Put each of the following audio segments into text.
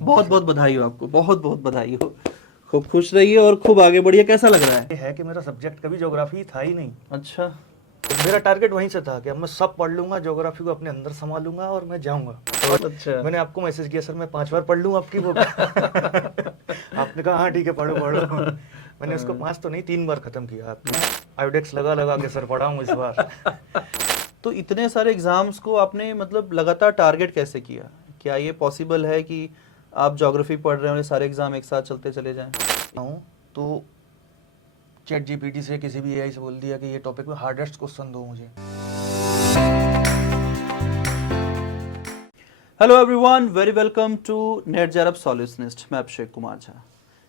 बहुत बहुत बधाई हो आपको, बहुत बहुत बधाई हो। खूब खुश रहिए और खूब आगे बढ़िए। कैसा लग रहा है? ये है कि मेरा सब्जेक्ट कभी ज्योग्राफी था ही नहीं। अच्छा। मेरा टारगेट वहीं से था कि अब मैं सब पढ़ लूंगा, ज्योग्राफी को अपने अंदर संभाल लूंगा और मैं जाऊंगा। बहुत अच्छा। मैंने आपको मैसेज किया, सर मैं 5 बार पढ़ लूँ आपकी बुक। आपने कहा हाँ ठीक है, पढ़ो पढ़ो। मैंने उसको 5 तो नहीं 3 बार खत्म किया। आपने आयोडेक्स लगा लगा के सर पढ़ा हूँ इस बार। तो इतने सारे एग्जाम्स को आपने मतलब लगातार टारगेट कैसे किया? क्या ये पॉसिबल है कि आप ज्योग्राफी पढ़ रहे हो, ये सारे एग्जाम एक साथ चलते चले जाएं? हूँ तो चैट जीपीटी से किसी भी एआई से बोल दिया कि ये टॉपिक में हार्डेस्ट क्वेश्चन दो मुझे। Hello everyone, very welcome to NET JRF solutionist. मैं अभिषेक कुमार झा।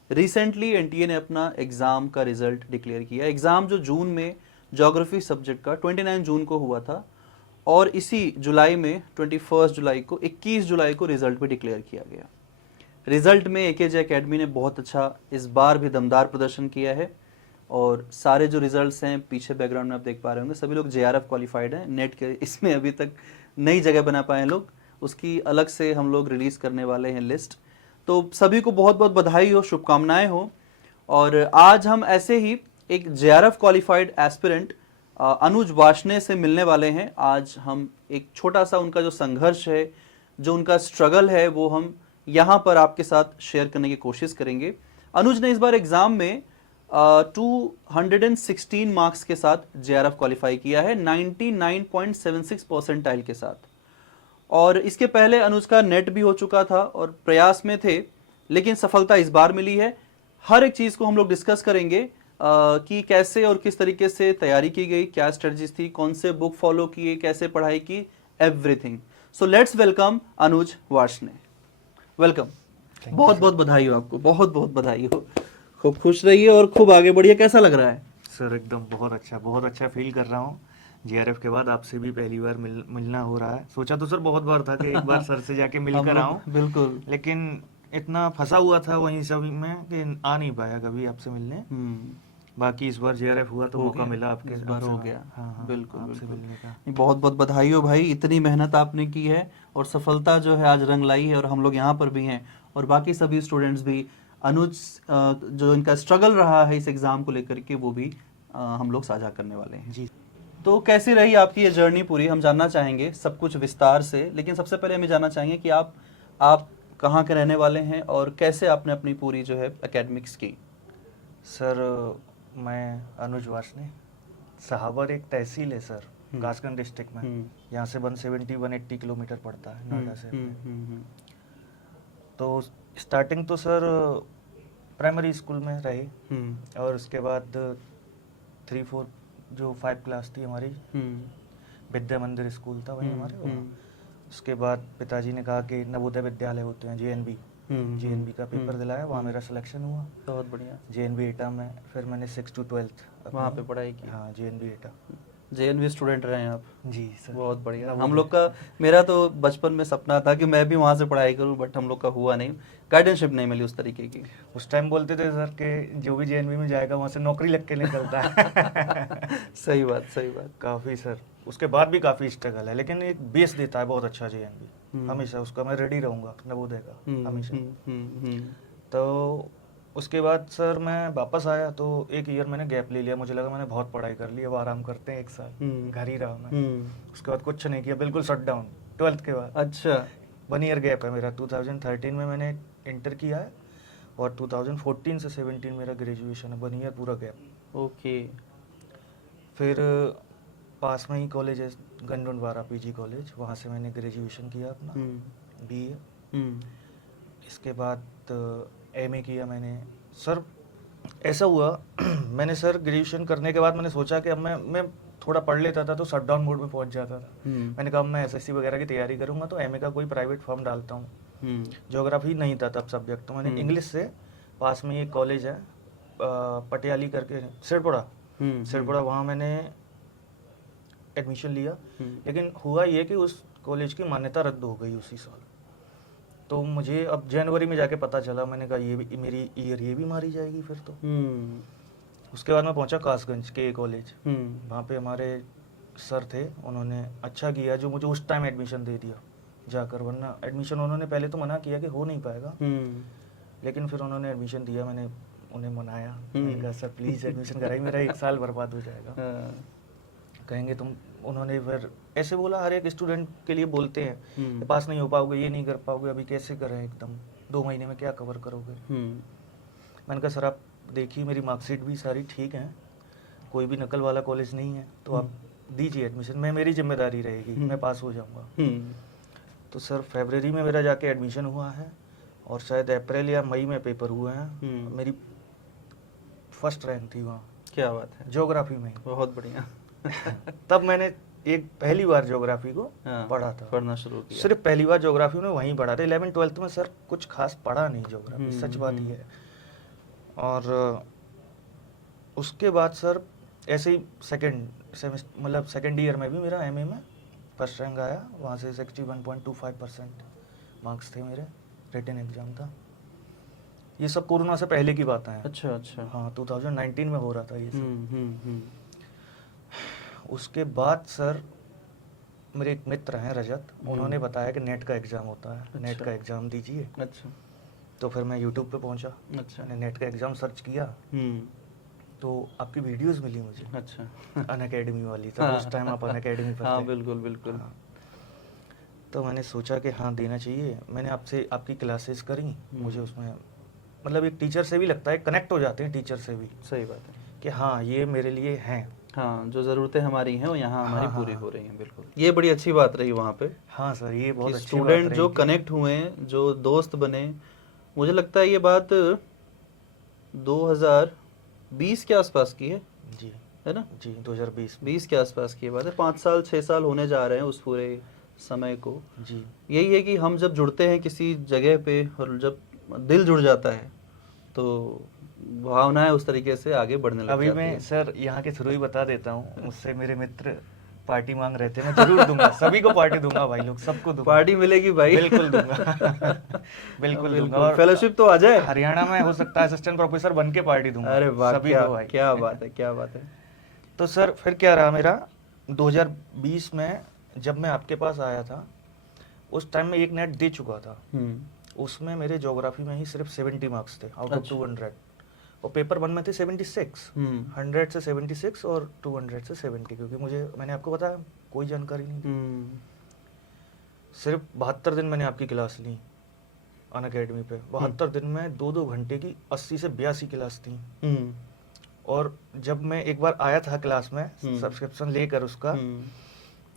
रिसेंटली एनटीए ने अपना एग्जाम का रिजल्ट डिक्लेयर किया। एग्जाम जो जून में ज्योग्राफी सब्जेक्ट का 29 जून को हुआ था और इसी जुलाई में 21 जुलाई को 21 जुलाई को रिजल्ट भी डिक्लेयर किया गया। रिजल्ट में एकेजे एकेडमी ने बहुत अच्छा इस बार भी दमदार प्रदर्शन किया है और सारे जो रिजल्ट्स हैं पीछे बैकग्राउंड में आप देख पा रहे होंगे, सभी लोग जेआरएफ क्वालिफाइड हैं। नेट के इसमें अभी तक नई जगह बना पाए हैं लोग, उसकी अलग से हम लोग रिलीज करने वाले हैं लिस्ट। तो सभी को बहुत बहुत बधाई हो, शुभकामनाएं हो। और आज हम ऐसे ही एक जेआरएफ क्वालिफाइड एस्पिरेंट अनुज वार्ष्णेय से मिलने वाले हैं। आज हम एक छोटा सा उनका जो संघर्ष है, जो उनका स्ट्रगल है, वो हम यहाँ पर आपके साथ शेयर करने की कोशिश करेंगे। अनुज ने इस बार एग्जाम में 216 मार्क्स के साथ जेआरएफ क्वालिफाई किया है 99.76 परसेंटाइल के साथ। और इसके पहले अनुज का नेट भी हो चुका था और प्रयास में थे, लेकिन सफलता इस बार मिली है। हर एक चीज को हम लोग डिस्कस करेंगे कि कैसे और किस तरीके से तैयारी की गई, क्या स्ट्रेटजीज थी, कौन से बुक फॉलो किए, कैसे पढ़ाई की, everything. So let's welcome Anuj Varshney. Welcome. बहुत बहुत बधाई हो आपको, बहुत बहुत बधाई हो। खूब खुश रहिए और खूब आगे बढ़िए। कैसा लग रहा है? सर एकदम बहुत अच्छा फील कर रहा हूँ। जेआरएफ के बाद आपसे भी पहली बार मिलना हो रहा है। सोचा तो सर बहुत बार था कि एक बार सर से जाके मिल कर आऊँ, बिल्कुल। लेकिन इतना फंसा हुआ था वहीं सब में कि आ नहीं पाया कभी आपसे मिलने। बाकी इस बार जेआरएफ हुआ तो मौका मिला आपके, इस बार हो गया। हाँ हाँ, बिल्कुल आपसे बिल्कुल। मिलने का। नहीं, बहुत बहुत बधाई हो भाई, इतनी मेहनत आपने की है और सफलता जो है आज रंग लाई है। और हम लोग यहाँ पर भी हैं और बाकी सभी स्टूडेंट्स भी। अनुज जो इनका स्ट्रगल रहा है इस एग्जाम को लेकर के, वो भी हम लोग साझा करने वाले हैं जी। तो कैसी रही आपकी ये जर्नी पूरी, हम जानना चाहेंगे सब कुछ विस्तार से। लेकिन सबसे पहले हमें जानना चाहेंगे कि आप कहाँ के रहने वाले हैं और कैसे आपने अपनी पूरी जो है एकेडमिक्स की। सर मैं अनुज वार्ष्णेय, सहाबर एक तहसील है सर, कासगंज डिस्ट्रिक्ट में। यहाँ से 180 किलोमीटर पड़ता है नोएडा से। तो स्टार्टिंग तो सर प्राइमरी स्कूल में रही और उसके बाद 3-4 जो 5 क्लास थी हमारी विद्या मंदिर स्कूल था वहीं हमारे वहाँ। उसके बाद पिताजी ने कहा कि नवोदय विद्यालय होते हैं, जेएनबी का पेपर दिलाया, वहाँ मेरा सिलेक्शन हुआ। बहुत बढ़िया। जेएनबी एटा में फिर मैंने 6 to 12 वहाँ पे पढ़ाई की। हाँ, जेएनबी एटा। जेएनवी स्टूडेंट रहे हैं आप? जी सर। बहुत बढ़िया। हम लोग का, मेरा तो बचपन में सपना था कि मैं भी वहाँ से पढ़ाई करूँ, बट हम लोग का हुआ नहीं, गाइडेंशिप नहीं मिली उस तरीके की। उस टाइम बोलते थे सर कि जो भी जेएनवी में जाएगा वहाँ से नौकरी लग के निकलता है। सही बात, सही बात। काफ़ी सर, उसके बाद भी काफ़ी स्ट्रगल है, लेकिन एक बेस देता है बहुत अच्छा जेएनवी। हमेशा उसका मैं रेडी रहूँगा, नवोदय का हमेशा। तो उसके बाद सर मैं वापस आया तो 1 ईयर मैंने गैप ले लिया। मुझे लगा मैंने बहुत पढ़ाई कर ली, अब आराम करते हैं 1 साल। घर ही रहा मैं। उसके बाद कुछ नहीं किया, बिल्कुल शट डाउन 12th के बाद। अच्छा। 1 ईयर गैप है मेरा। 2013 में मैंने इंटर किया है और 2014 से 17 मेरा ग्रेजुएशन है। 1 ईयर पूरा गैप। ओके। फिर पास में ही कॉलेज है गंडोनवारा पीजी कॉलेज, वहाँ से मैंने ग्रेजुएशन किया अपना बीए। इसके बाद एमए किया मैंने। सर ऐसा हुआ मैंने सर ग्रेजुएशन करने के बाद मैंने सोचा कि अब मैं थोड़ा पढ़ लेता था तो शटडाउन मोड में पहुंच जाता था। मैंने कहा मैं एसएससी वगैरह की तैयारी करूंगा तो एमए का कोई प्राइवेट फॉर्म डालता हूँ। ज्योग्राफी नहीं था तब सब्जेक्ट, तो मैंने इंग्लिश से पास में एक कॉलेज है पटियाली करके, सिरपुरा, वहाँ मैंने एडमिशन लिया। लेकिन हुआ ये कि उस कॉलेज की मान्यता रद्द हो गई उसी साल। तो मुझे अब जनवरी में जाके पता चला। मैंने कहा ये भी मेरी ईयर ये भी मारी जाएगी फिर तो। उसके बाद मैं पहुंचा कासगंज के कॉलेज। वहाँ पे हमारे सर थे, उन्होंने अच्छा किया जो मुझे उस टाइम एडमिशन दे दिया। जाकर, वरना एडमिशन उन्होंने पहले तो मना किया कि हो नहीं पाएगा, लेकिन फिर उन्होंने एडमिशन दिया। मैंने उन्हें मनाया, मैंने कहा सर प्लीज़ एडमिशन कराइए, मेरा 1 साल बर्बाद हो जाएगा। कहेंगे तुम, उन्होंने फिर ऐसे बोला, हर एक स्टूडेंट के लिए बोलते हैं कि पास नहीं हो पाओगे, ये नहीं कर पाओगे, अभी कैसे करें, एकदम 2 महीने में क्या कवर करोगे। मैंने कहा सर आप देखिए, मेरी मार्कशीट भी सारी ठीक है, कोई भी नकल वाला कॉलेज नहीं है, तो आप दीजिए एडमिशन, मैं, मेरी जिम्मेदारी रहेगी, मैं पास हो जाऊंगा। तो सर फरवरी में मेरा जाके एडमिशन हुआ है, और शायद अप्रैल या मई में पेपर हुए हैं। मेरी फर्स्ट रैंक थी वहाँ। क्या बात है, ज्योग्राफी में। बहुत बढ़िया। तब मैंने एक पहली बार ज्योग्राफी को पढ़ा था, पढ़ना शुरू किया। सिर्फ पहली बार ज्योग्राफी में वहीं पढ़ा था। 11th-12th में सर कुछ खास पढ़ा नहीं ज्योग्राफी, सच बात ये है। और उसके बाद सर ऐसे ही सेकेंड ईयर में भी मेरा एमए में फर्स्ट रैंक आया, वहाँ से 61.25% मार्क्स थे मेरे, रिटन एग्जाम था। ये सब कोरोना से पहले की बातें हैं। अच्छा अच्छा। हाँ, 2019 में हो रहा था ये सब। उसके बाद सर मेरे एक मित्र हैं रजत, उन्होंने बताया कि नेट का एग्ज़ाम होता है, अच्छा। नेट का एग्ज़ाम दीजिए। अच्छा। तो फिर मैं यूट्यूब पे पहुंचा, अच्छा। मैंने नेट का एग्ज़ाम सर्च किया, तो आपकी वीडियोस मिली मुझे। अच्छा। अनअकैडमी वाली, तो उस टाइम आप अनअकैडमी पर हाँ थे। बिल्कुल बिल्कुल। हाँ। तो मैंने सोचा कि हाँ देना चाहिए। मैंने आपसे आपकी क्लासेस करी, मुझे उसमें मतलब एक टीचर से भी लगता है, कनेक्ट हो जाते हैं टीचर से भी, सही बात है कि हाँ ये मेरे लिए हैं। हाँ, जो ज़रूरतें हमारी हैं वो यहाँ हमारी हाँ, पूरी हाँ। हो रही हैं। बिल्कुल, ये बड़ी अच्छी बात रही वहाँ पे हाँ सर, ये बहुत कि अच्छी स्टूडेंट बात जो रही कनेक्ट हुए, जो दोस्त बने। मुझे लगता है ये बात 2020 के आसपास की है, जी, है ना? जी 2020 20 के आसपास की बात है। 5 साल 6 साल होने जा रहे हैं उस पूरे समय को। जी। यही है कि हम जब जुड़ते हैं किसी जगह पे, और जब दिल जुड़ जाता है तो भावनाएं उस तरीके से आगे बढ़ने लग अभी जाती मैं है। सर यहाँ के थ्रू ही बता देता हूँ, मुझसे मेरे मित्र पार्टी मांग रहे थे, मैं जरूर दूंगा, सभी को पार्टी दूंगा भाई लोग, सबको दूंगा, पार्टी मिलेगी भाई। बिल्कुल दूंगा। बिल्कुल दूंगा। और फेलोशिप तो आ जाए। हरियाणा में हो सकता है असिस्टेंट प्रोफेसर बन के पार्टी दूंगा। अरे वाह, सभी क्या को भाई। क्या बात है, क्या बात है। तो सर फिर क्या रहा मेरा, 2020 में जब मैं आपके पास आया था, उस टाइम में एक नेट दे चुका था। उसमें मेरे ज्योग्राफी में ही सिर्फ 70 मार्क्स थे आउट ऑफ 200, और पेपर 1 में थे 76, 100 से 76 और 200 से 70, क्योंकि मैंने आपको बताया कोई जानकारी नहीं थी। सिर्फ 72 दिन मैंने आपकी क्लास ली अनअकैडमी पे। 72 दिन में 2-2 घंटे की 80 से 82 क्लास थी। और जब मैं एक बार आया था क्लास में सब्सक्रिप्शन लेकर उसका,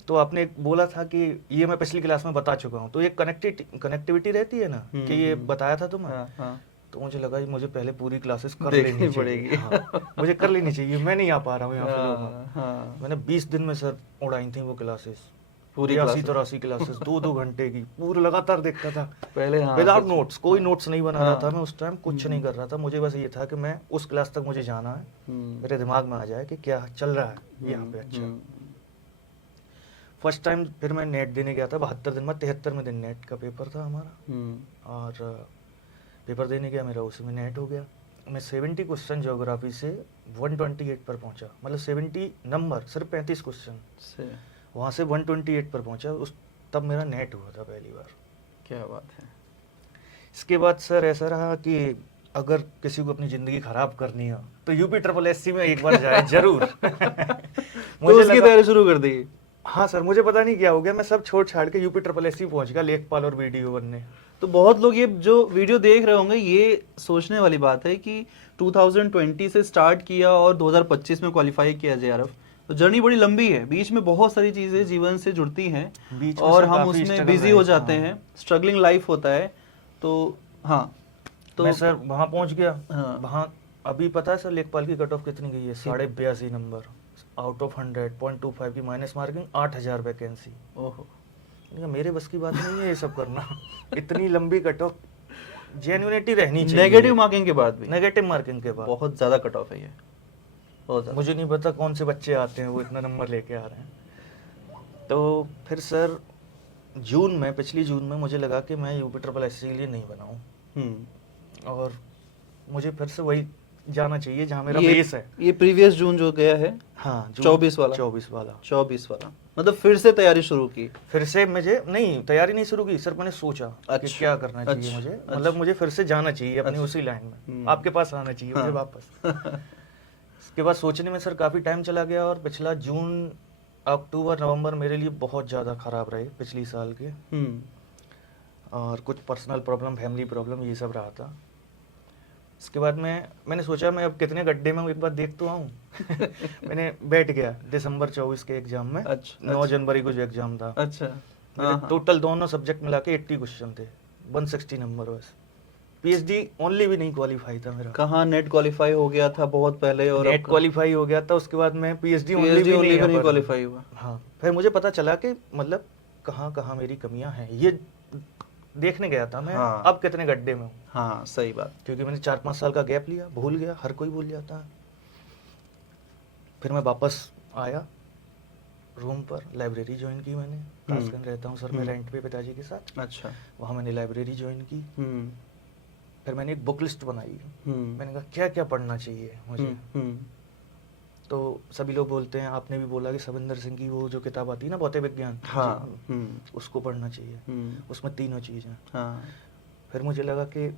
तो आपने एक बोला था कि ये मैं पिछली क्लास में बता चुका हूँ, तो ये कनेक्टिविटी रहती है ना, कि ये बताया था तुम्हें। हाँ। तो मुझे लगा मुझे पहले पूरी क्लासेस कर लेनी पड़ेगी। हाँ, मुझे कर लेनी चाहिए, मैं नहीं आ पा रहा हूँ यहाँ फ्लो में। मैंने 20 दिन में सर उड़ाई थी वो क्लासेस, पूरी 83 क्लासेस, 2-2 घंटे की, पूरा लगातार देखता था पहले। हाँ, विदाउट नोट्स, कोई नोट्स नहीं बना रहा था मैं उस टाइम, कुछ नहीं कर रहा था। मुझे बस ये था कि मैं उस क्लास तक मुझे जाना है, मेरे दिमाग में आ जाए कि क्या चल रहा है यहाँ पे। अच्छा, फर्स्ट टाइम फिर मैं नेट देने गया था 72 दिन में, 73वें दिन नेट का पेपर था हमारा, और पेपर देने गया, मेरा उसी में नेट हो गया। मैं 70 क्वेश्चन ज्योग्राफी से 128 पर पहुंचा, मतलब 70 नंबर, सिर्फ 35 क्वेश्चन से, वहाँ से 128 पर पहुंचा। तब मेरा नेट हुआ था पहली बार। क्या बात है। इसके बाद सर ऐसा रहा कि अगर किसी को अपनी ज़िंदगी ख़राब करनी हो तो UPSSC में एक बार जाए जरूर। मुझे उसकी तैयारी शुरू कर दी। हाँ सर, मुझे पता नहीं क्या हो गया, मैं सब छोड़ छाड़ के UPSSC पहुंच गया, लेखपाल और BDO बनने। तो बहुत लोग ये जो वीडियो देख रहे होंगे, ये सोचने वाली बात है कि 2020 से स्टार्ट किया और 2025 में क्वालिफाई किया JRF, तो जर्नी बड़ी लंबी है, बीच में बहुत सारी चीज़ें जीवन से जुड़ती हैं और हम उसमें बिजी हो जाते हैं, स्ट्रगलिंग लाइफ होता है। तो हाँ, तो मैं सर वहाँ पहुँच गया। हाँ। वहाँ अभी पता है सर लेखपाल की कट ऑफ कितनी गई है? 82.5 नंबर आउट ऑफ 100.25 की माइनस मार्किंग, 8000 वैकेंसी। ओहो, मेरे बस की बात नहीं है ये सब करना। इतनी लंबी कट ऑफ, जेन्युइनिटी रहनी चाहिए। नेगेटिव मार्किंग के बाद भी, नेगेटिव मार्किंग के बाद बहुत ज़्यादा कट ऑफ है ये, बहुत ज़्यादा। मुझे नहीं पता कौन से बच्चे आते हैं वो इतना नंबर लेके आ रहे हैं। तो फिर सर जून में, पिछली जून में मुझे लगा कि मैं UPSSC के लिए नहीं बनाऊँ, और मुझे फिर से वही जाना चाहिए जहाँ मेरा बेस है। ये प्रीवियस जून जो गया है, हाँ, 24 वाला, 24 वाला। 24 वाला, मतलब फिर से तैयारी शुरू की? फिर से मुझे नहीं तैयारी नहीं शुरू की सर, मैंने सोचा कि अच्छा, क्या करना चाहिए अच्छा, मुझे, अच्छा। मतलब मुझे फिर से जाना चाहिए अपनी अच्छा। उसी लाइन में, हम्म। आपके पास आना चाहिए मुझे हाँ। वापस। इसके बाद सोचने में सर काफ़ी टाइम चला गया, और पिछला जून अक्टूबर नवंबर मेरे लिए बहुत ज़्यादा ख़राब रहे पिछली साल के, और कुछ पर्सनल प्रॉब्लम, फैमिली प्रॉब्लम, ये सब रहा था। इसके बाद मैंने सोचा मैं अब कितने गड्ढे में हूँ, एक बार देख तो आऊँ। मैंने बैठ गया दिसंबर 24 के एग्जाम में। अच्छा, 9 अच्छा। जनवरी को जो एग्जाम था, अच्छा। मेरे हाँ, हाँ। टोटल दोनों सब्जेक्ट मिला के 80 क्वेश्चन थे, 160 नंबर बस। पीएचडी ओनली भी नहीं क्वालिफाई था मेरा। कहाँ नेट क्वालिफाई हो गया था बहुत पहले, और नेट क्वालिफाई हो गया था, उसके बाद मैं पीएचडी ओनली पीएचडी भी ओनली नहीं भी नहीं आ पा रहा। क्वालिफाई हुआ? हाँ, फिर मुझे पता चला कि मतलब कहाँ कहाँ मेरी कमियां हैं, ये देखने गया था मैं। हाँ। अब कितने गड्ढे में हूँ, हाँ, सही बात। क्योंकि मैंने 4-5 साल का गैप लिया, भूल गया, हर कोई भूल जाता है। फिर मैं वापस आया रूम पर, लाइब्रेरी ज्वाइन की मैंने। कासगंज रहता हूँ सर मैं रेंट पे पिताजी के साथ। अच्छा। वहाँ मैंने लाइब्रेरी ज्वाइन की। हम्म। फिर मैंने एक बुक लिस्ट बनाई। हम्म। मैंने कहा क्या क्या पढ़ना चाहिए मुझे। हम्म। तो सभी लोग बोलते हैं, आपने भी बोला कि सविंदर सिंह की वो जो किताब आती है ना, भौतिक विज्ञान, हाँ। उसको पढ़ना चाहिए। उसमें तीनों चीज़ें। हाँ। फिर मुझे लगा कि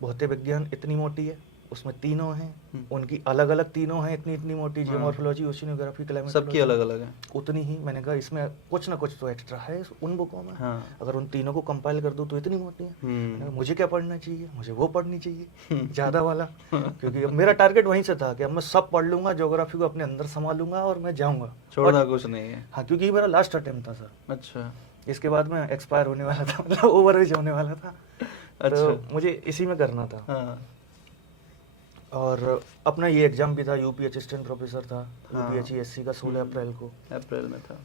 भौतिक विज्ञान इतनी मोटी है, उसमें तीनों हैं, उनकी अलग अलग तीनों हैं, इतनी इतनी मोटी, जियोमॉर्फोलॉजी, ओशिनोग्राफी, क्लाइमेटोलॉजी, सबकी अलग अलग है। उतनी ही। मैंने कहा इसमें कुछ ना कुछ तो एक्स्ट्रा है उन बुकों में। हाँ। अगर उन तीनों को कंपाइल कर दूं तो इतनी मोटी है। मैंने कहा, मुझे क्या पढ़ना चाहिए, मुझे वो पढ़नी चाहिए ज़्यादा वाला। क्योंकि अब मेरा टारगेट वहीं से था कि अब मैं सब पढ़ लूंगा, ज्योग्राफी को अपने अंदर संभालूंगा और मैं जाऊँगा, छोड़ना कुछ नहीं है। हाँ, क्योंकि ये मेरा लास्ट अटेम्प्ट था सर। अच्छा। इसके बाद में एक्सपायर होने वाला था, मतलब ओवर एज होने वाला था। अच्छा। तो मुझे इसी में करना था। हाँ। और अपना ये एग्जाम भी था, यूपी असिस्टेंट प्रोफेसर था, हाँ। यूपीएचसी का 16 अप्रैल को। अप्रैल में था।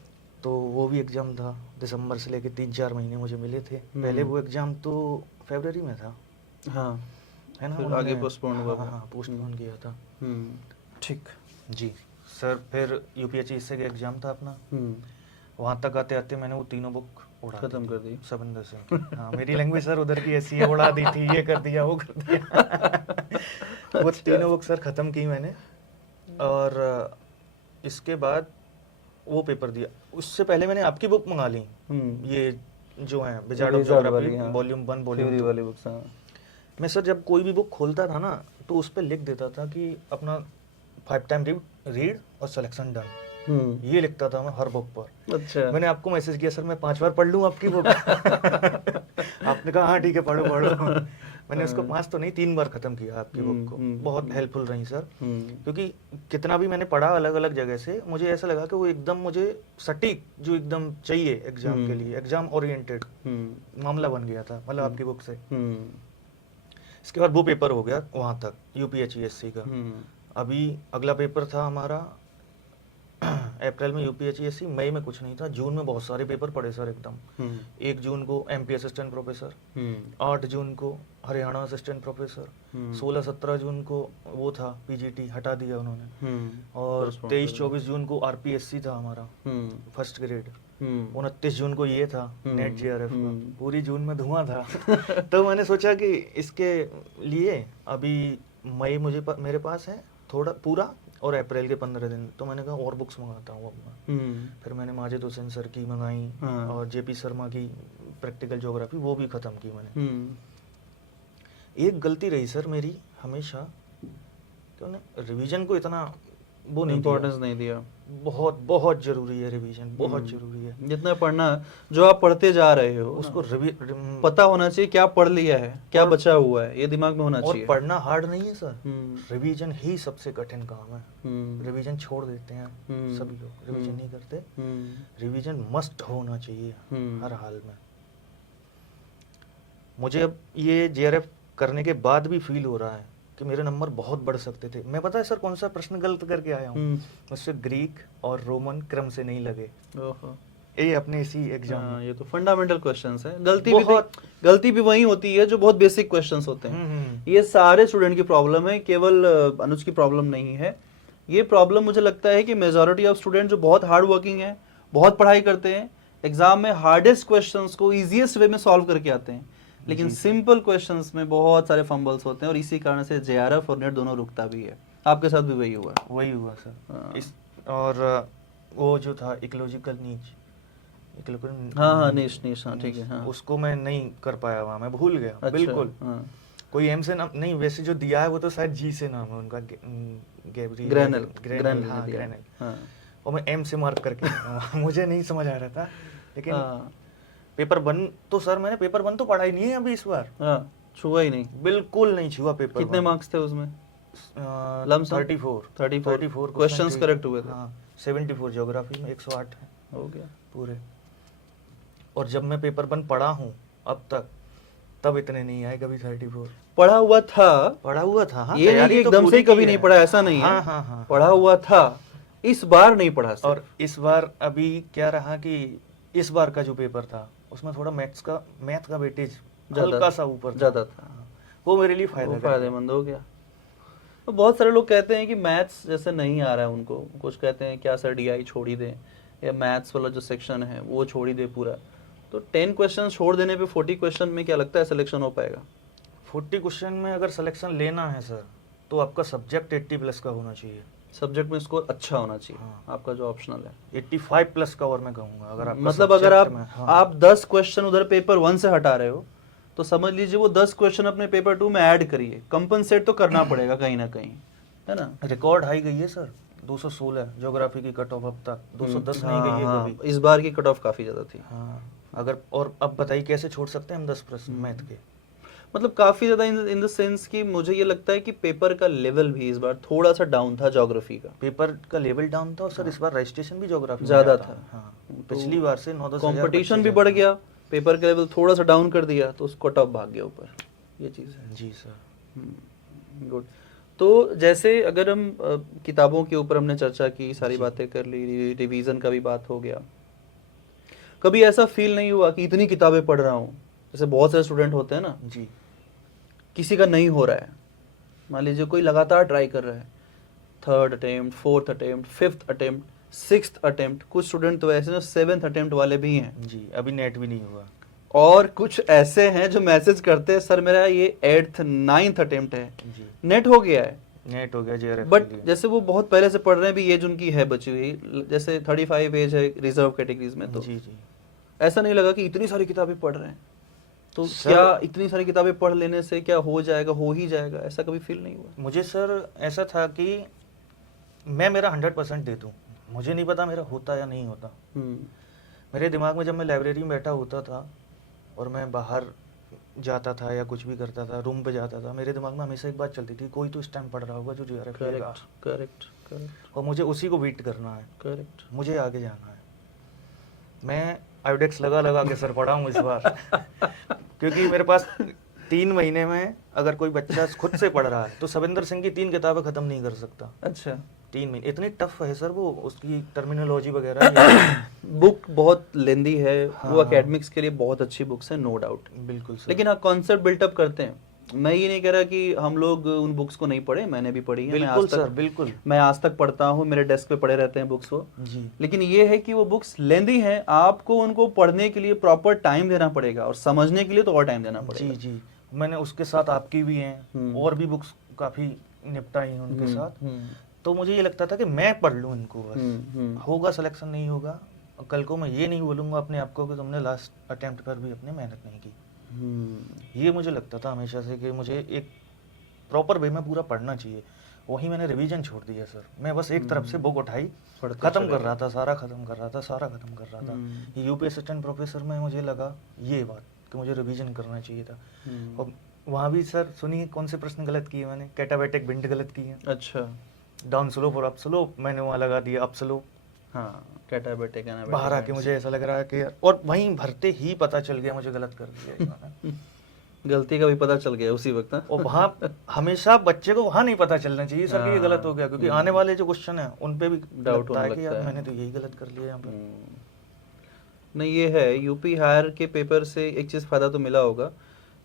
तो वो भी एग्जाम था, दिसंबर से लेके 3-4 महीने मुझे मिले थे। पहले वो एग्जाम तो फरवरी में था, हाँ, है ना, फिर उन्होंने- आगे पोस्टपोन हुआ। हाँ, पोस्टपोन किया था। ठीक। जी सर, फिर यूपीएचसी का एग्जाम था अपना। वहाँ तक आते आते मैंने वो तीनों बुक उड़ा खत्म कर दी। सविंदर सिंह की। हाँ, मेरी लैंग्वेज सर उधर की ऐसी है, उड़ा दी थी, ये कर दिया, वो कर दिया। वो तीनों बुक सर खत्म की मैंने, और इसके बाद वो पेपर दिया। उससे पहले मैंने आपकी बुक मंगा ली, ये जो है wizard of geography, volume 1 volume 2 वाली बुक्स। मैं सर जब कोई भी बुक खोलता था ना, तो उस पर लिख देता था कि अपना 5 टाइम रीड और सिलेक्शन डन, ये लिखता था मैं हर बुक पर। अच्छा। मैंने आपको मैसेज किया, सर मैं 5 बार पढ़ लूँ आपकी बुक। आपने कहा हाँ ठीक है, पढ़ो पढ़ो। मैंने उसको 5 तो नहीं, 3 बार खत्म किया आपकी बुक को। बहुत हेल्पफुल रही सर, क्योंकि कितना भी मैंने पढ़ा अलग अलग जगह से, मुझे ऐसा लगा कि वो एकदम मुझे सटीक, जो एकदम चाहिए एग्जाम के लिए, एग्जाम ओरिएंटेड मामला बन गया था, मतलब आपकी बुक से। इसके बाद वो पेपर हो गया वहाँ तक, यूपीएचसी का। अभी अगला पेपर था हमारा अप्रैल में यूपीएचसी, मई में कुछ नहीं था, जून में बहुत सारे पेपर पड़े सर एकदम। 1 जून को एमपी असिस्टेंट प्रोफेसर, 8 जून को हरियाणा असिस्टेंट प्रोफेसर, 16-17 जून को वो था पीजीटी, हटा दिया उन्होंने, और 23-24 जून को आरपीएससी था हमारा फर्स्ट ग्रेड, 29 जून को ये था नेट जेआरएफ का। पूरी जून में धुआं था। तो मैंने सोचा कि इसके लिए अभी मई मेरे पास है थोड़ा पूरा, और अप्रैल के 15 दिन, तो मैंने कहा और बुक्स मंगाता हूँ अपना। फिर मैंने माजिद हुसैन सर की मंगाई, और जेपी शर्मा की प्रैक्टिकल ज्योग्राफी, वो भी ख़त्म की मैंने। एक गलती रही सर मेरी हमेशा, कि उन्हें रिवीजन को इतना वो नहीं इम्पोर्टेंस नहीं दिया। बहुत बहुत जरूरी है रिवीजन, बहुत जरूरी है। जितना पढ़ना, जो आप पढ़ते जा रहे हो उसको पता होना चाहिए, क्या पढ़ लिया है, क्या बचा हुआ है, ये दिमाग में होना चाहिए। और पढ़ना हार्ड नहीं है सर, रिवीजन ही सबसे कठिन काम है। रिवीजन छोड़ देते हैं सभी लोग, रिवीजन नहीं करते। रिवीजन मस्ट होना चाहिए हर हाल में। मुझे अब ये जेआरएफ करने के बाद भी फील हो रहा है कि मेरे नंबर बहुत बढ़ सकते थे। मैं पता है सर कौन सा प्रश्न गलत करके आया हूँ, मुझसे ग्रीक और रोमन क्रम से नहीं लगे। ये अपने इसी एग्जाम ये तो फंडामेंटल क्वेश्चंस है। गलती भी वही होती है जो बहुत बेसिक क्वेश्चंस होते हैं। ये सारे स्टूडेंट की प्रॉब्लम है, केवल अनुज की प्रॉब्लम नहीं है। ये प्रॉब्लम मुझे लगता है कि मेजॉरिटी ऑफ स्टूडेंट जो बहुत हार्ड वर्किंग है, बहुत पढ़ाई करते हैं, एग्जाम में हार्डेस्ट क्वेश्चंस को इजीएस्ट वे में सॉल्व करके आते हैं, लेकिन सिंपल क्वेश्चंस में बहुत सारे फंबल्स होते हैं, और इसी कारण से जेआरएफ और नेट दोनों रुकता भी है। आपके साथ भी वही हुआ? वही हुआ सर। और वो जो था इकोलॉजिकल नीच, हाँ नीश हाँ ठीक है हाँ। उसको मैं नहीं कर पाया वहाँ, मैं भूल गया अच्छा, बिल्कुल। हाँ। कोई एम से नाम नहीं, वैसे जो दिया है वो तो शायद जी से नाम है उनका, गैब्रियल ग्रेनल ग्रेनल, ने हाँ दिया। ग्रेनल। हाँ और मैं एम से मार्क करके आया। मुझे नहीं समझ आ रहा था, लेकिन हाँ पेपर वन तो सर मैंने पेपर वन तो पढ़ा ही नहीं है अभी इस बार, हाँ, छुआ ही नहीं। बिल्कुल नहीं छुआ पेपर कितने मार्क्स थे उसमें? लमसम 34 क्वेश्चंस करेक्ट हुए थे? हाँ 74, ज्योग्राफी में 108 है हो गया पूरे। और जब मैं पेपर वन पढ़ा हूँ अब तक, तब इतने नहीं आए कभी 34। पढ़ा हुआ था, पढ़ा हुआ था हाँ, ये नहीं कि तैयारी तो एकदम से पूरी ही कभी की नहीं है। पढ़ा, ऐसा नहीं है। हाँ हाँ हाँ पढ़ा हुआ था, इस बार नहीं पढ़ा सिर्फ। और इस बार अभी क्या रहा कि इस बार का जो पेपर था उसमें थोड़ा मैथ का वेटेज हल्का सा ऊपर ज्यादा था, वो मेरे लिए वो फायदेमंद हो गया। तो बहुत सारे लोग कहते हैं कि मैथ्स जैसे नहीं आ रहा है उनको, कुछ कहते हैं क्या सर डीआई छोड़ ही दें, या मैथ्स वाला जो सेक्शन है वो छोड़ ही दे पूरा। तो 10 क्वेश्चन छोड़ देने पे 40 क्वेश्चन में क्या लगता है सिलेक्शन हो पाएगा? 40 क्वेश्चन में अगर सिलेक्शन लेना है सर, तो आपका सब्जेक्ट 80 प्लस का होना चाहिए। सब्जेक्ट में स्कोर अच्छा होना चाहिए। हाँ। आपका जो ऑप्शनल है 85 प्लस का, और मैं कहूँगा अगर आपका मतलब अगर subject में, हाँ, आप 10 क्वेश्चन उधर पेपर 1 से हटा रहे हो, तो समझ लीजिए वो 10 क्वेश्चन अपने पेपर 2 में ऐड करिए, कंपनसेट तो करना पड़ेगा कहीं ना कहीं, है ना? रिकॉर्ड हाई गई है सर, 216 ज्योग्राफी की कट ऑफ अब तक, 210 नहीं गई है हाँ, कभी। इस बार की कट ऑफ काफी ज्यादा थी। हाँ अगर, और अब बताइए कैसे छोड़ सकते हैं हम 10 प्रश्न मैथ के। मतलब काफी ज्यादा इन द सेंस कि मुझे ये लगता है कि पेपर का लेवल भी इस बार थोड़ा सा डाउन था ज्योग्राफी का। पेपर का लेवल डाउन था, और सर इस बार रजिस्ट्रेशन भी ज्योग्राफी ज्यादा था। हाँ पिछली बार से 9-10 हजार कंपटीशन भी बच्चे बढ़ जाते गया, पेपर का लेवल थोड़ा सा डाउन कर दिया तो उसको टॉप भाग गया ऊपर, ये चीज है। हैं। जी सर। गुड। तो जैसे अगर हम किताबों के ऊपर हमने चर्चा की, सारी जी। बातें कर ली, रिवीजन का भी बात हो गया, कभी ऐसा फील नहीं हुआ कि इतनी किताबें पढ़ रहा हूँ, जैसे बहुत सारे स्टूडेंट होते हैं ना, जी किसी का नहीं हो रहा है, मान लीजिए कोई लगातार ट्राई कर रहा है, 3rd attempt, 4th attempt, 5th attempt, 6th attempt, कुछ स्टूडेंट तो ऐसे ना 7th अटेम्प्ट वाले भी हैं, जी, अभी नेट भी नहीं हुआ। और कुछ ऐसे हैं जो मैसेज करते हैं सर मेरा ये 8th 9th अटेम्प्ट है, जी नेट हो गया है, नेट हो गया जेआरएफ बट के लिए। जैसे वो बहुत पहले से पढ़ रहे हैं, भी एज उनकी है बची हुई, जैसे 35 एज है रिजर्व कैटेगरीज में, तो जी जी ऐसा नहीं लगा कि इतनी सारी किताबें पढ़ रहे हैं, तो सर, क्या इतनी सारी किताबें पढ़ लेने से क्या हो जाएगा, हो ही जाएगा, ऐसा कभी फील नहीं हुआ? मुझे सर ऐसा था कि मैं मेरा 100% दे दूँ, मुझे नहीं पता मेरा होता या नहीं होता। मेरे दिमाग में जब मैं लाइब्रेरी में बैठा होता था और मैं बाहर जाता था या कुछ भी करता था, रूम पे जाता था, मेरे दिमाग में हमेशा एक बात चलती थी, कोई तो इस टाइम पढ़ रहा होगा जो जेआरएफ लेगा, करेक्ट करेक्ट और मुझे उसी को बीट करना है, करेक्ट। मुझे आगे जाना है। मैं आयोडेक्स लगा लगा के सर पढ़ा हूँ इस बार क्योंकि मेरे पास 3 महीने में अगर कोई बच्चा खुद से पढ़ रहा है तो सविंदर सिंह की 3 किताबें खत्म नहीं कर सकता। अच्छा, 3 महीने इतनी टफ है सर वो, उसकी टर्मिनोलॉजी वगैरह बुक बहुत लेंदी है, वो हाँ। एकेडमिक्स के लिए बहुत अच्छी बुक्स है, नो डाउट, बिल्कुल सर। लेकिन हाँ कॉन्सेप्ट बिल्टअप करते हैं। मैं ये नहीं कह रहा कि हम लोग उन बुक्स को नहीं पढ़े, मैंने भी पढ़ी है, बिल्कुल सर, बिल्कुल मैं आज तक पढ़ता हूँ, मेरे डेस्क पे पड़े रहते हैं बुक्स वो, जी। लेकिन ये है कि वो बुक्स लेंदी हैं, आपको उनको पढ़ने के लिए प्रॉपर टाइम देना पड़ेगा, और समझने के लिए तो और टाइम देना पड़ेगा। जी जी, मैंने उसके साथ आपकी भी हैं और भी बुक्स काफ़ी निपटाई हैं उनके साथ, तो मुझे ये लगता था कि मैं पढ़ लूँ इनको बस, होगा सिलेक्शन नहीं होगा, और कल को मैं ये नहीं बोलूँगा अपने आप को कि तुमने लास्ट अटेम्प्ट पर भी अपने मेहनत नहीं की। ये मुझे लगता था हमेशा से कि मुझे एक प्रॉपर वे में पूरा पढ़ना चाहिए, वही मैंने रिवीजन छोड़ दिया सर। मैं बस एक तरफ से बुक उठाई, खत्म कर रहा था, सारा खत्म कर रहा था। ये यूपी असिस्टेंट प्रोफेसर में मुझे लगा ये बात कि मुझे रिवीजन करना चाहिए था। और वहाँ भी सर सुनिए कौन से प्रश्न गलत किए मैंने, कैटाबैटिक बिंड गलत की है। अच्छा, डाउन स्लोप और अप स्लोप मैंने वहाँ लगा दिया अप स्लोप। हाँ, कैटाबैटिक एनाबैटिक, बाहर आके मुझे ऐसा लग रहा है कि और वहीं भरते ही पता चल गया मुझे गलत कर दिया इन्होंने। गलती का भी पता चल गया उसी वक्त, हाँ? और वहाँ हमेशा बच्चे को वहाँ नहीं पता चलना चाहिए सर कि ये गलत हो गया, क्योंकि आने वाले जो क्वेश्चन है उन पे भी डाउट लगता होने है कि लगता यार है। मैंने तो यही गलत कर लिया यहाँ पे। नहीं, ये है यूपी हायर के पेपर से एक चीज़ फ़ायदा तो मिला होगा,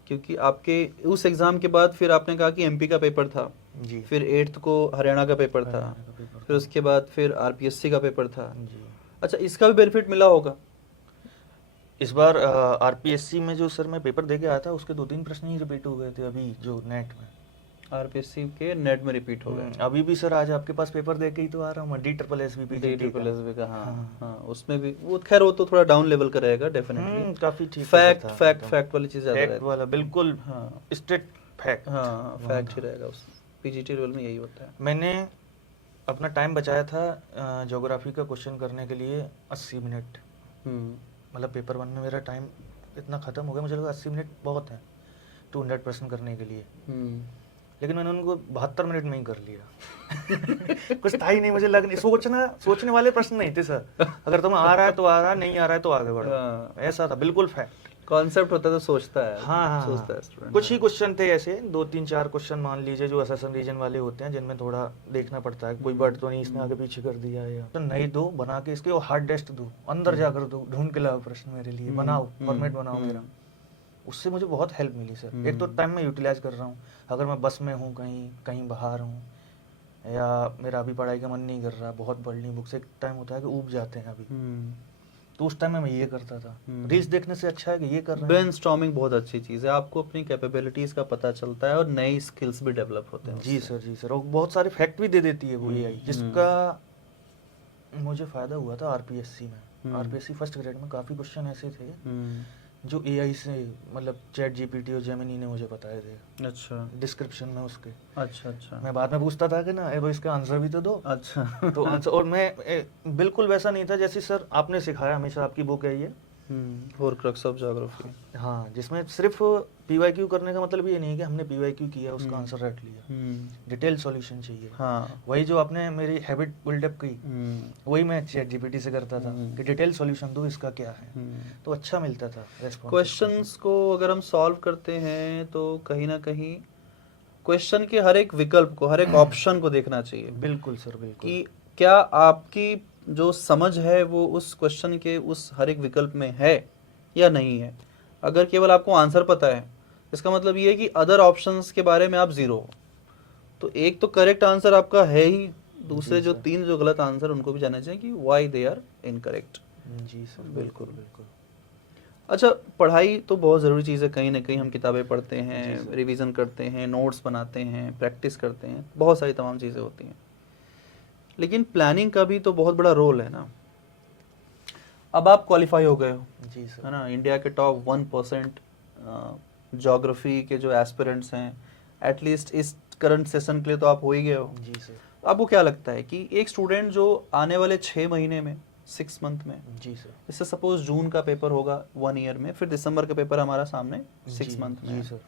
क्योंकि आपके उस एग्ज़ाम के बाद फिर आपने कहा कि एमपी का पेपर था, जी फिर 8th को हरियाणा का पेपर था, हरियाणा का पेपर फिर उसके बाद फिर आरपीएससी का पेपर था। जी। अच्छा, इसका भी बेनिफिट मिला होगा? इस बार आरपीएससी में जो सर मैं पेपर दे के आया था उसके 2-3 प्रश्न ही रिपीट हो गए थे अभी जो नेट में। आरपीएससी के नेट में रिपीट हो गए। अभी भी सर आज आपके पास पेपर दे के ही तो आ रहा हूँ, DSSB का, हाँ हाँ, उसमें भी वो खैर वो तो थोड़ा डाउन लेवल का रहेगा डेफिनेटली। काफी ठीक फैक्ट वाली चीज ज्यादा रहती वाला, बिल्कुल हाँ स्ट्रेट फैक्ट। हाँ, फैक्ट ही रहेगा उस पीजीटी लेवल में, यही होता है। मैंने अपना टाइम बचाया था ज्योग्राफी का क्वेश्चन करने के लिए 80 मिनट। मतलब पेपर 1 में मेरा टाइम इतना खत्म हो गया, मुझे लगा 80 मिनट बहुत है 200% करने के लिए, लेकिन मैंने उनको 72 मिनट में ही कर लिया। कुछ था ही नहीं, मुझे लग नहीं, सोचने वाले प्रश्न नहीं थे सर। अगर तुम्हें आ रहा है तो आ रहा है, नहीं आ रहा है तो आगे बढ़ो, ऐसा था, बिल्कुल फैक्ट। कॉन्सेप्ट होता है तो सोचता है। हाँ, सोचता है स्टूडेंट। कुछ ही क्वेश्चन थे ऐसे 2-3-4 क्वेश्चन मान लीजिए जो असैसन रीजन वाले होते हैं, जिनमें थोड़ा देखना पड़ता है कोई वर्ड तो नहीं इसने आगे पीछे कर दिया है, या तो नहीं दो बना के इसके, और हार्ड टेस्ट दो, अंदर जाकर दो, ढूंढ के लाओ प्रश्न मेरे लिए, बनाओ फॉर्मेट बनाओ मेरा। उससे मुझे बहुत हेल्प मिली सर। एक तो टाइम मैं यूटिलाइज कर रहा हूँ, अगर मैं बस में हूँ, कहीं बाहर हूँ, या मेरा अभी पढ़ाई का मन नहीं कर रहा, बहुत पढ़ ली बुक्स, एक टाइम होता है कि ऊब जाते हैं अभी, तो उस टाइम में मैं ये करता था। रील्स देखने से अच्छा है कि ये कर रहे हैं। ब्रेनस्टॉर्मिंग बहुत अच्छी चीज़ है, आपको अपनी कैपेबिलिटीज का पता चलता है और नई स्किल्स भी डेवलप होते हैं। जी सर, और बहुत सारे फैक्ट भी दे देती है वो एआई, जिसका मुझे फायदा हुआ था आरपीएससी में। आरपीएससी फर्स्ट ग्रेड में काफ़ी क्वेश्चन ऐसे थे जो एआई से, मतलब चैट जीपीटी और जेमिनी ने मुझे बताए थे। अच्छा, डिस्क्रिप्शन में उसके। अच्छा। मैं बाद में पूछता था कि ना वो इसका आंसर भी तो दो। अच्छा। तो आंसर, और मैं बिल्कुल वैसा नहीं था जैसे सर आपने सिखाया, हमेशा आपकी बुक है ये होरक्रक्स ऑफ ज्योग्राफी। हाँ, जिसमें सिर्फ पीवाईक्यू करने का मतलब ये नहीं है कि हमने पीवाईक्यू किया उसका आंसर रट लिया, डिटेल सॉल्यूशन चाहिए। हाँ, वही जो आपने मेरी हैबिट बिल्डअप की, वही मैं चैट जीपीटी से करता था कि डिटेल सॉल्यूशन दो, इसका क्या है, तो अच्छा मिलता था रेस्पॉन्स। क्वेश्चंस को अगर हम सॉल्व करते हैं तो कहीं ना कहीं क्वेश्चन के हर एक विकल्प को, हर एक ऑप्शन को देखना चाहिए। बिल्कुल सर, बिल्कुल, कि क्या आपकी जो समझ है वो उस क्वेश्चन के उस हर एक विकल्प में है या नहीं है। अगर केवल आपको आंसर पता है, इसका मतलब ये है कि अदर ऑप्शंस के बारे में आप जीरो हो। तो एक तो करेक्ट आंसर आपका है ही, दूसरे जो 3 जो गलत आंसर उनको भी जानना चाहिए कि व्हाई दे आर इनकरेक्ट। जी सर, बिल्कुल। बिल्कुल। अच्छा, पढ़ाई तो बहुत ज़रूरी चीज़ है, कहीं ना कहीं हम किताबें पढ़ते हैं, रिवीजन करते हैं, नोट्स बनाते हैं, प्रैक्टिस करते हैं, बहुत सारी तमाम चीज़ें होती हैं, लेकिन प्लानिंग का भी तो बहुत बड़ा रोल है ना। अब आप क्वालिफाई हो गए हो, जी सर, है ना, इंडिया के टॉप 1% ज्योग्राफी के जो एस्पिरेंट्स हैं, एटलीस्ट इस करंट सेशन के लिए तो आप हो ही गए हो। जी सर। आपको क्या लगता है कि एक स्टूडेंट जो आने वाले 6 महीने में, 6 मंथ में, जी सर, इससे सपोज जून का पेपर होगा 1 ईयर में, फिर दिसंबर का पेपर हमारा सामने 6 मंथ में, जी सर,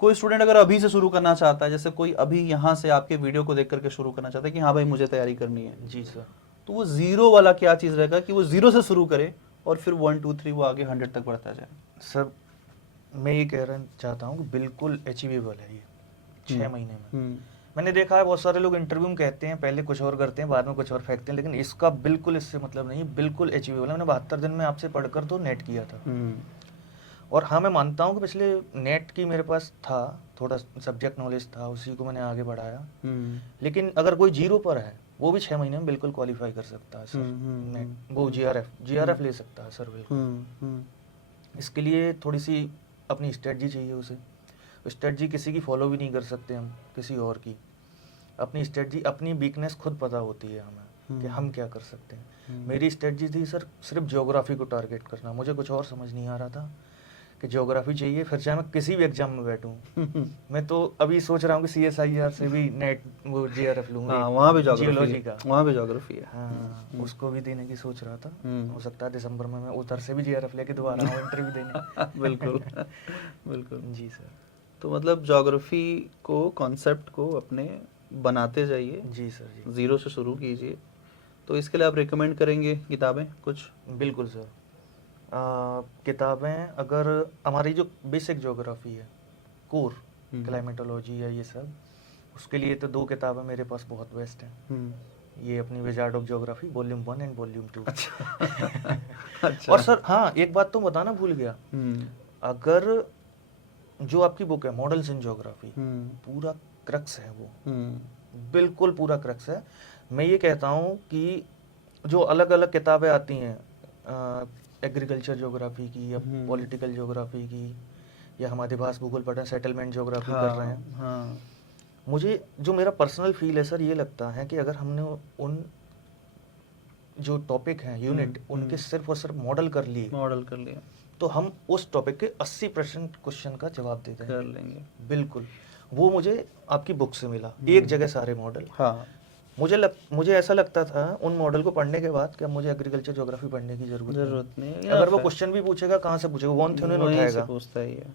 कोई स्टूडेंट अगर अभी से शुरू करना चाहता है, जैसे कोई अभी यहाँ से आपके वीडियो को देख करके शुरू करना चाहता है कि हाँ भाई मुझे तैयारी करनी है, जी सर, तो वो जीरो वाला क्या चीज़ रहेगा कि वो जीरो से शुरू करे और फिर 1 2 3 वो आगे 100 तक बढ़ता जाए। सर मैं ये कहना चाहता हूँ कि बिल्कुल अचीवेबल है ये 6 महीने में। मैंने देखा है बहुत सारे लोग इंटरव्यू में कहते हैं पहले कुछ और करते हैं, बाद में कुछ और फेंकते हैं, लेकिन इसका बिल्कुल इससे मतलब नहीं, बिल्कुल अचीवेबल है। मैंने 72 दिन में आपसे पढ़कर तो नेट किया था, और हाँ मैं मानता हूँ कि पिछले नेट की मेरे पास था, थोड़ा सब्जेक्ट नॉलेज था, उसी को मैंने आगे बढ़ाया, लेकिन अगर कोई जीरो पर है वो भी 6 महीने में बिल्कुल क्वालिफाई कर सकता है सर। नेट वो जीआरएफ ले सकता है सर, बिल्कुल। इसके लिए थोड़ी सी अपनी स्ट्रेटजी चाहिए उसे। स्ट्रेटजी किसी की फॉलो भी नहीं कर सकते हम, किसी और की। अपनी स्ट्रेटजी, अपनी वीकनेस खुद पता होती है हमें कि हम क्या कर सकते हैं। मेरी स्ट्रेटजी थी सर सिर्फ ज्योग्राफी को टारगेट करना, मुझे कुछ और समझ नहीं आ रहा था कि ज्योग्राफी चाहिए, फिर चाहे मैं किसी भी एग्जाम में बैठूं। मैं तो अभी सोच रहा हूँ कि CSIR से भी नेट वो जीआरएफ लूंगा, वहाँ भी जियोलॉजी का, वहाँ भी ज्योग्राफी है। हाँ, उसको भी देने की सोच रहा था। हो सकता है दिसंबर में मैं उधर से भी जीआरएफ लेके दोबारा इंटरव्यू देने। बिल्कुल बिल्कुल जी सर। तो मतलब ज्योग्राफी को, कॉन्सेप्ट को अपने बनाते जाइए। जी सर, जी जीरो से शुरू कीजिए। तो इसके लिए आप रिकमेंड करेंगे किताबें कुछ? बिल्कुल सर। किताबें, अगर हमारी जो बेसिक ज्योग्राफी है, कोर क्लाइमेटोलॉजी है, ये सब, उसके लिए तो 2 किताबें मेरे पास बहुत बेस्ट हैं। ये अपनी wizard of geography volume 1 and volume 2। अच्छा। और सर हाँ, एक बात तो बताना भूल गया, अगर जो आपकी बुक है मॉडल्स इन ज्योग्राफी, पूरा क्रक्स है वो, बिल्कुल पूरा क्रक्स है। मैं ये कहता हूँ कि जो अलग अलग किताबें आती हैं एग्रीकल्चर ज्योग्राफी की, या पॉलिटिकल ज्योग्राफी की, या हम अधिवास भूगोल पढ़ रहे हैं, सेटलमेंट ज्योग्राफी कर रहे हैं, मुझे जो मेरा पर्सनल फील है सर, ये लगता है कि अगर हमने उन जो टॉपिक हैं यूनिट उनके सिर्फ और सिर्फ मॉडल कर लिए तो हम उस टॉपिक के 80% क्वेश्चन का जवाब दे देंगे, कर लेंगे। बिल्कुल। वो मुझे आपकी बुक से मिला, एक जगह सारे मॉडल। हाँ, मुझे ऐसा लगता था उन मॉडल को पढ़ने के बाद कि अब मुझे एग्रीकल्चर ज्योग्राफी पढ़ने की जरूरत नहीं है। अगर वो क्वेश्चन भी पूछेगा कहाँ से पूछेगा, वॉन थ्योरन वहीं से उठाएगा। पूछता ही है।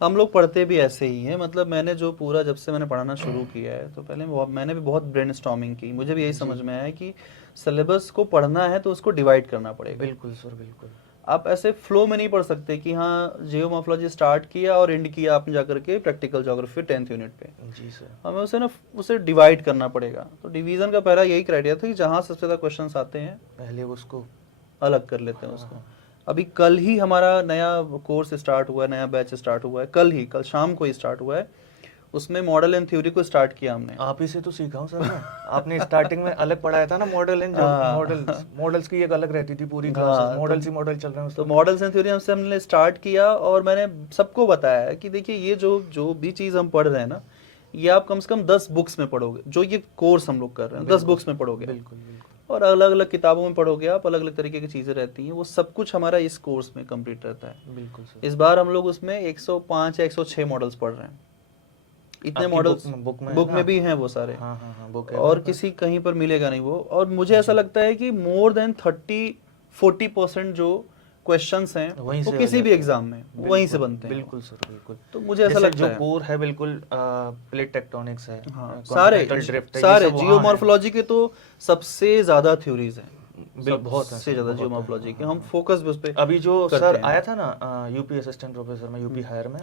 हम लोग पढ़ते भी ऐसे ही हैं, मतलब मैंने जो पूरा जब से मैंने पढ़ाना शुरू किया है तो पहले मैंने भी बहुत ब्रेनस्टॉर्मिंग की। मुझे भी यही समझ में आया कि सिलेबस को पढ़ना है तो उसको डिवाइड करना पड़ेगा। बिल्कुल सर, बिल्कुल। आप ऐसे फ्लो में नहीं पढ़ सकते कि हाँ जियोमॉर्फोलॉजी स्टार्ट किया और एंड किया आपने जाकर के प्रैक्टिकल ज्योग्राफी 10th यूनिट पे। जी सर। हमें उसे डिवाइड करना पड़ेगा। तो डिवीजन का पहला यही क्राइटेरिया था कि जहाँ सबसे ज़्यादा क्वेश्चंस आते हैं पहले उसको अलग कर लेते हैं उसको। अभी कल ही हमारा नया कोर्स स्टार्ट हुआ है, नया बैच स्टार्ट हुआ है, कल शाम को ही स्टार्ट हुआ है। उसमें मॉडल एंड थ्योरी को स्टार्ट किया हमने। आप ही से तो सीखा हूँ सर मैं। आपने स्टार्टिंग में अलग पढ़ाया था ना, मॉडल एंड मॉडल्स की एक अलग रहती थी पूरी क्लास, मॉडल्स ही मॉडल चल रहे हैं। तो मॉडल्स एंड थ्योरी हमने स्टार्ट किया और मैंने सबको बताया कि देखिए ये जो भी चीज़ हम पढ़ रहे हैं ना, ये आप कम से कम 10 बुक्स में पढ़ोगे। जो ये कोर्स हम लोग कर रहे हैं 10 बुक्स में पढ़ोगे। बिल्कुल। और अलग अलग किताबों में पढ़ोगे आप, अलग अलग तरीके की चीज़ें रहती हैं। वो सब कुछ हमारा इस कोर्स में कंप्लीट रहता है। बिल्कुल सर। इस बार हम लोग उसमें 105 या 106 मॉडल्स पढ़ रहे हैं। इतने मॉडल्स बुक में भी हैं वो सारे। हाँ, बुक और किसी कहीं पर मिलेगा नहीं वो। और मुझे ऐसा लगता है कि मोर देन 30-40% जो क्वेश्चंस हैं वो किसी भी एग्जाम में वहीं से बनते हैं। बिल्कुल सर, बिल्कुल। तो मुझे ऐसा लगता जो है कोर है बिल्कुल प्लेट टेक्टोनिक्स है, सारे जियोमॉर्फोलॉजी के तो सबसे ज्यादा थ्योरीज हैं, बहुत से ज्यादा जियोमॉर्फोलॉजी के। हम फोकस भी उस पे अभी जो सर आया था ना यूपी असिस्टेंट प्रोफेसर में, यूपी हायर में,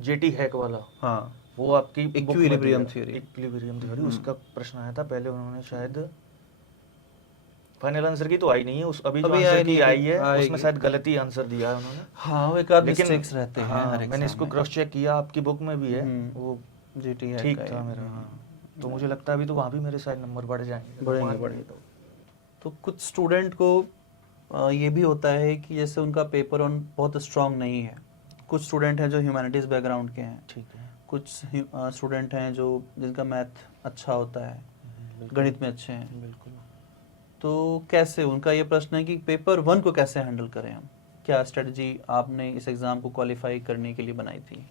जेटी हैक वाला, हाँ, वो आपकी इक्विलिब्रियम थ्योरी उसका प्रश्न आया था। पहले उन्होंने शायद फाइनल आंसर की तो आई नहीं है अभी जो आंसर की आई है उसमें शायद गलती आंसर दिया है उन्होंने। हाँ, वो एक आध मिस्टेक्स रहते हैं हर एग्जाम में। मैंने इसको क्रॉस चेक किया, आपकी बुक में भी है, वो जीटी है ठीक था मेरा। तो मुझे लगता है अभी तो वहाँ भी मेरे शायद नंबर बढ़ जाएंगे, बढ़ेंगे। तो कुछ स्टूडेंट को ये भी होता है कि जैसे उनका पेपर ऑन बहुत स्ट्रांग नहीं है। कुछ स्टूडेंट हैं जो ह्यूमैनिटीज़ बैकग्राउंड के हैं, ठीक है। कुछ स्टूडेंट हैं जिनका मैथ अच्छा होता है, गणित में अच्छे हैं। बिल्कुल। तो कैसे, उनका ये प्रश्न है कि पेपर 1 को कैसे हैंडल करें हम? क्या स्ट्रेटजी आपने इस एग्ज़ाम को क्वालिफाई करने के लिए बनाई थी?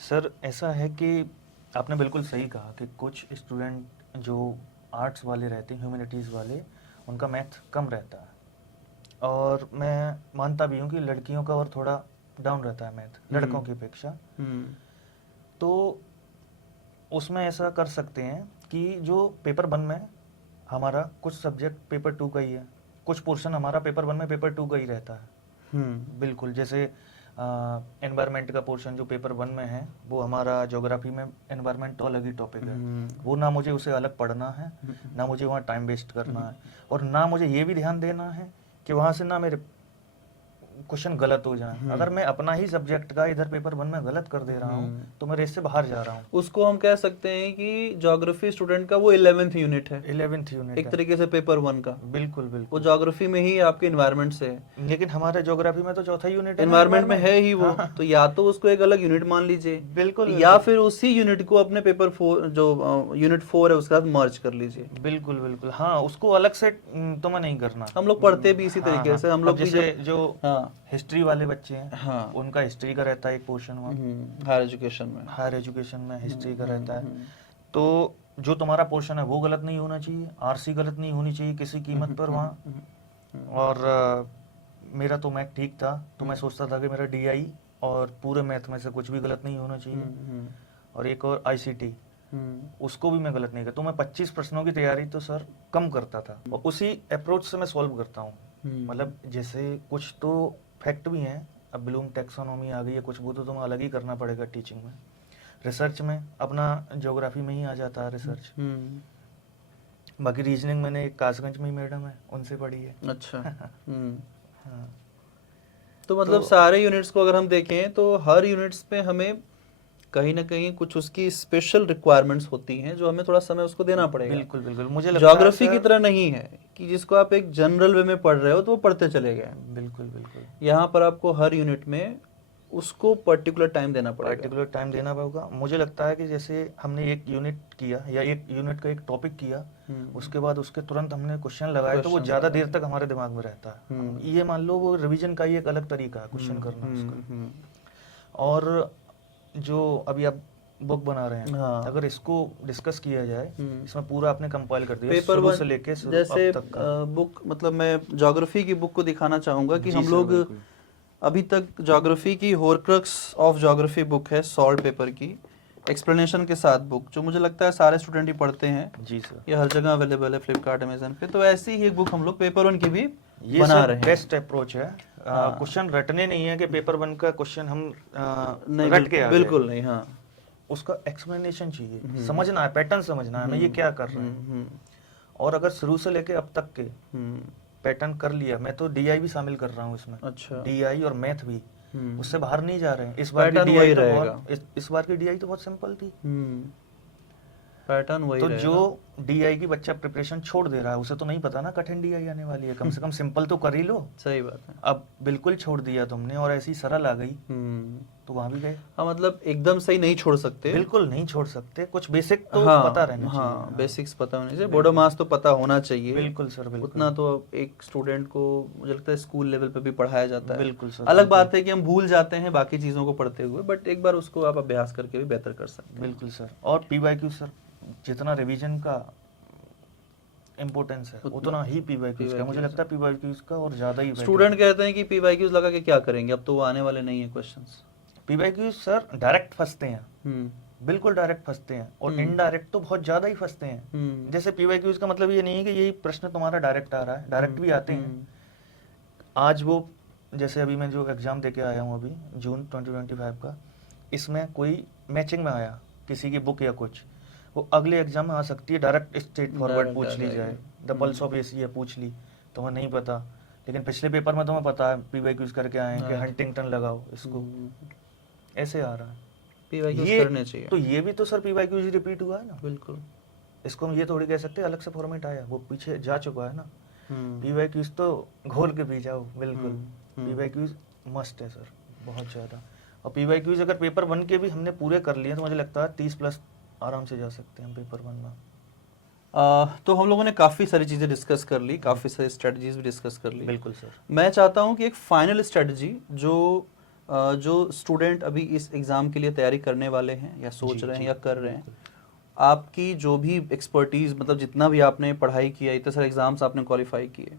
सर ऐसा है कि आपने बिल्कुल सही कहा कि कुछ स्टूडेंट जो आर्ट्स वाले रहते हैं, ह्यूमैनिटीज़ वाले, उनका मैथ कम रहता है। और मैं मानता भी हूँ कि लड़कियों का और थोड़ा डाउन रहता है मैथ लड़कों की अपेक्षा। तो उसमें ऐसा कर सकते हैं कि जो पेपर 1 में हमारा कुछ सब्जेक्ट पेपर 2 का ही है, कुछ पोर्शन हमारा पेपर 1 में पेपर 2 का ही रहता है। बिल्कुल। जैसे एनवायरनमेंट का पोर्शन जो पेपर 1 में है वो हमारा ज्योग्राफी में एनवायरनमेंट तो अलग ही टॉपिक है, वो ना मुझे उसे अलग पढ़ना है, ना मुझे वहाँ टाइम वेस्ट करना है, और ना मुझे ये भी ध्यान देना है कि वहाँ से ना मेरे क्वेश्चन गलत हो जाए। अगर मैं अपना ही सब्जेक्ट का इधर पेपर 1 में गलत कर दे रहा हूँ तो मैं रेस से बाहर जा रहा हूँ। उसको हम कह सकते हैं कि ज्योग्राफी स्टूडेंट का वो 11th यूनिट है। 11th यूनिट एक तरीके से पेपर 1 का। बिल्कुल। वो ज्योग्राफी में ही आपके एनवायरनमेंट से है। लेकिन हमारे ज्योग्राफी में तो चौथा यूनिट एनवायरनमेंट में है ही वो। तो या तो उसको एक अलग यूनिट मान लीजिए, बिल्कुल, या फिर उसी यूनिट को अपने पेपर 4 जो यूनिट 4 है उसके साथ मर्ज कर लीजिए। बिल्कुल। हाँ, उसको अलग से तो मैं नहीं करना। हम लोग पढ़ते भी इसी तरीके से। हम लोग जैसे जो हिस्ट्री वाले बच्चे हैं, उनका हिस्ट्री का रहता है एक पोर्शन में, हायर एजुकेशन में हिस्ट्री का रहता है। तो जो तुम्हारा पोर्शन है वो गलत नहीं होना चाहिए, आरसी गलत नहीं होनी चाहिए किसी कीमत पर वहाँ। और मेरा तो मैथ ठीक था, तो मैं सोचता था कि मेरा डीआई और पूरे मैथ में से कुछ भी गलत नहीं होना चाहिए। और एक और आईसीटी, उसको भी मैं गलत नहीं करता। तो मैं 25 प्रश्नों की तैयारी तो सर कम करता था, और उसी अप्रोच से मैं सॉल्व करता हूँ। मतलब जैसे कुछ तो फैक्ट भी हैं, अब ब्लूम टैक्सोनॉमी आ गई है, कुछ वो तो तुम्हें अलग ही करना पड़ेगा टीचिंग में। रिसर्च में अपना ज्योग्राफी में ही आ जाता है रिसर्च। बाकी रीजनिंग मैंने एक कासगंज में ही मैडम है, उनसे पढ़ी है। अच्छा। हाँ। तो मतलब सारे यूनिट्स को अगर हम देखें तो हर यूनिट्स पे हमें कहीं ना कहीं कुछ उसकी स्पेशल रिक्वायरमेंट्स होती हैं जो हमें थोड़ा समय उसको देना पड़ेगा। बिल्कुल। मुझे लगता ज्योग्राफी की तरह नहीं है कि जिसको आप एक जनरल वे में पढ़ रहे हो तो वो पढ़ते चले गए। बिल्कुल। यहाँ पर आपको हर यूनिट में उसको पर्टिकुलर टाइम देना पड़ेगा। पर्टिकुलर टाइम देना पड़ेगा। मुझे लगता है कि जैसे हमने एक यूनिट किया या एक यूनिट का एक टॉपिक किया, उसके बाद उसके तुरंत हमने क्वेश्चन लगाए तो वो ज़्यादा देर तक हमारे दिमाग में रहता है। ये मान लो वो रिवीजन का ही एक अलग तरीका है क्वेश्चन करना उसका। और जो अभी आप बुक बना रहे हैं, हाँ। अगर इसको डिस्कस किया जाए, इसमें पूरा आपने कंपाइल कर दिया पेपर शुरू वन से लेके जैसे अब तक का। बुक, मतलब मैं ज्योग्राफी की बुक को दिखाना चाहूँगा कि जी हम सर, लोग बिल्कुल। अभी तक ज्योग्राफी की होरक्रक्स ऑफ ज्योग्राफी बुक है, सॉल्ट पेपर की एक्सप्लेनेशन के साथ बुक, जो मुझे लगता है सारे स्टूडेंट ही पढ़ते हैं। जी सर, ये हर जगह अवेलेबल है, फ्लिपकार्ट, अमेजन पे। तो ऐसी ही एक बुक हम लोग पेपर वन की भी ये बना सर रहे हैं। बेस्ट अप्रोच है। हाँ। क्वेश्चन रटने नहीं है कि पेपर वन का क्वेश्चन हम नहीं, रट के आ गए। बिल्कुल नहीं। हाँ, उसका एक्सप्लेनेशन चाहिए, समझना है, पैटर्न समझना है, मैं ये क्या कर रहे हैं। और अगर शुरू से लेके अब तक के पैटर्न कर लिया, मैं तो डीआई भी शामिल कर रहा हूँ इसमें। अच्छा। डीआई और मैथ भी, उससे बाहर नहीं जा रहे हैं। इस बार की पैटर्न डीआई वही तो रहेगा। बहुत, इस बार की डीआई तो बहुत सिंपल थी। पैटर्न वही तो रहेगा। जो डीआई की बच्चा प्रिपरेशन छोड़ दे रहा है, उसे तो नहीं पता ना कठिन डीआई आने वाली है, कम से कम सिंपल तो कर ही लो। सही बात है। अब बिल्कुल छोड़ दिया तुमने और ऐसी सरल आ गई, तो वहां भी गए। हाँ, मतलब एकदम से ही नहीं छोड़ सकते। बिल्कुल नहीं छोड़ सकते, कुछ बेसिक तो हाँ, पता रहना चाहिए। हाँ, बेसिक्स पता होने चाहिए, बोर्डो मास तो पता होना चाहिए। बिल्कुल सर, बिल्कुल। उतना तो एक स्टूडेंट को मुझे लगता है स्कूल लेवल पे भी पढ़ाया जाता है। बिल्कुल सर, अलग बात है कि हम भूल जाते हैं बाकी चीज़ों को पढ़ते हुए, बट एक बार उसको आप अभ्यास करके भी बेहतर कर सकते हैं। बिल्कुल सर। और पीवाईक्यू सर, जितना रिवीजन का इम्पोर्टेंस है उतना ही पीवाईक्यूज का, मुझे लगता है पीवाईक्यूज का और ज्यादा ही। स्टूडेंट कहते हैं कि पीवाईक्यूज लगा के क्या करेंगे, अब तो वो आने वाले नहीं है क्वेश्चंस। पीवाईक्यूज सर डायरेक्ट फंसते हैं, बिल्कुल डायरेक्ट फंसते हैं, और इनडायरेक्ट तो बहुत ज्यादा ही फंसते हैं। जैसे पीवाईक्यूज का मतलब ये नहीं है कि यही प्रश्न तुम्हारा डायरेक्ट आ रहा है, डायरेक्ट भी आते हैं। आज वो जैसे अभी मैं जो एग्जाम देके आया हूँ अभी जून 2025 का, इसमें कोई मैचिंग में आया किसी की बुक या कुछ, वो अगले एग्जाम में आ सकती है, डायरेक्ट स्ट्रेट फॉरवर्ड पूछ ली जाए, द पल्स ऑफ एशिया पूछ ली, तुम्हें नहीं पता, लेकिन पिछले पेपर में तुम्हें पता है, पीवाईक्यूज करके आए हैं कि हंटिंगटन लगाओ इसको, ऐसे आ रहा है। पीवाईक्यूज करने चाहिए। तो ये भी तो सर पीवाईक्यूज रिपीट हुआ है ना। बिल्कुल। इसको हम ये थोड़ी कह सकते अलग से फॉर्मेट आया, वो पीछे जा चुका है ना। पीवाईक्यूज तो घोल के पी जाओ, बिल्कुल। पीवाईक्यूज मस्ट है सर, बहुत ज़्यादा। और पीवाईक्यूज अगर पेपर वन के भी हमने पूरे कर लिए तो मुझे लगता है 30+ आराम से जा सकते हैं हम पेपर वन में। तो हम लोगों ने काफ़ी सारी चीज़ें डिस्कस कर ली, काफ़ी सारी स्ट्रेटजीज भी डिस्कस कर ली। बिल्कुल सर। मैं चाहता हूं कि एक फाइनल स्ट्रेटजी जो स्टूडेंट अभी इस एग्ज़ाम के लिए तैयारी करने वाले हैं या सोच रहे हैं या कर रहे हैं, आपकी जो भी एक्सपर्टीज़, मतलब जितना भी आपने पढ़ाई किया, इतने सारे एग्ज़ाम्स आपने क्वालिफाई किए,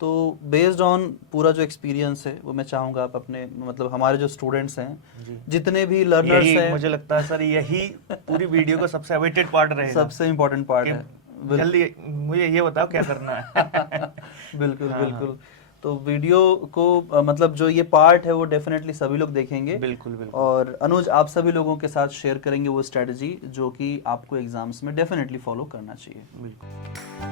तो बेस्ड ऑन पूरा जो एक्सपीरियंस है वो मैं चाहूँगा आप अपने, मतलब हमारे जो स्टूडेंट्स हैं, जितने भी लर्नर्स हैं, मुझे लगता है सर यही पूरी वीडियो का सबसे अवेटेड पार्ट रहेगा, सबसे इम्पोर्टेंट पार्ट है। जल्दी मुझे ये बताओ क्या करना है। बिल्कुल बिल्कुल। तो वीडियो को मतलब जो ये पार्ट है वो डेफिनेटली सभी लोग देखेंगे। बिल्कुल बिल्कुल। और अनुज आप सभी लोगों के साथ शेयर करेंगे वो स्ट्रेटजी जो कि आपको एग्जाम्स में डेफिनेटली फॉलो करना चाहिए। बिल्कुल।